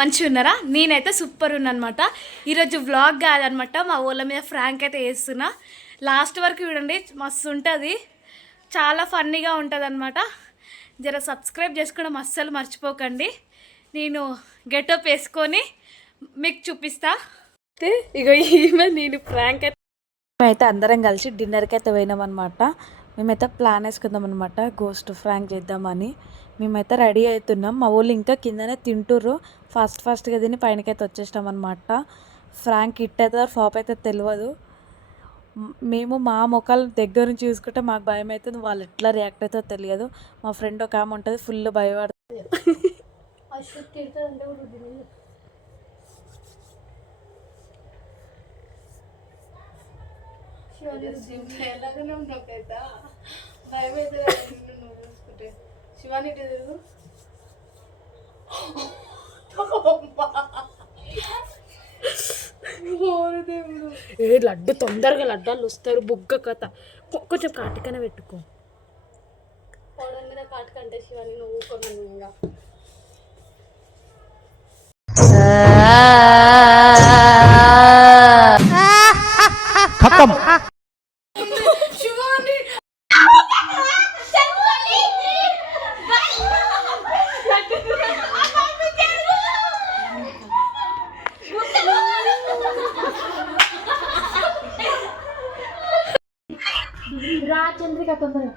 మంచిగా ఉన్నారా? నేనైతే సూపర్ ఉన్నానమాట. ఈరోజు వ్లాగ్ కాదనమాట, మా ఊళ్ళ మీద ఫ్రాంక్ అయితే వేస్తున్నా. లాస్ట్ వరకు చూడండి, మస్తు ఉంటుంది, చాలా ఫన్నీగా ఉంటుంది అనమాట. జర సబ్స్క్రైబ్ చేసుకోవడం అస్సలు మర్చిపోకండి. నేను గెటప్ వేసుకొని మీకు చూపిస్తా. ఇక ఈమె నేను ఫ్రాంక్ అయితే మేమైతే అందరం కలిసి డిన్నర్కి అయితే పోయినామన్నమాట. మేమైతే ప్లాన్ వేసుకుందాం అనమాట, గోస్ట్ ఫ్రాంక్ చేద్దామని. మేమైతే రెడీ అవుతున్నాం. మా వాళ్ళు ఇంకా కిందనే తింటుర్రు. ఫాస్ట్గా తిని పైనకైతే వచ్చేస్తాం అనమాట. ఫ్రాంక్ హిట్ అవుతుందో ఫ్లాప్ అయితే తెలియదు. మేము మా ముఖాలు దగ్గర నుంచి చూసుకుంటే మాకు భయం అవుతుంది, వాళ్ళు ఎట్లా రియాక్ట్ అవుతుందో తెలియదు. మా ఫ్రెండ్ ఒక ఆమె ఉంటుంది, ఫుల్ భయపడుతుంది. శివాని తిరుగు. ఏ లడ్డు తొందరగా లడ్డాలు వస్తారు, బుగ్గ కథ. కొంచెం కాటికనే పెట్టుకో. కాటికంటే శివాని నువ్వు ఊరుకోమని రా చంద్రిక తొందరగా.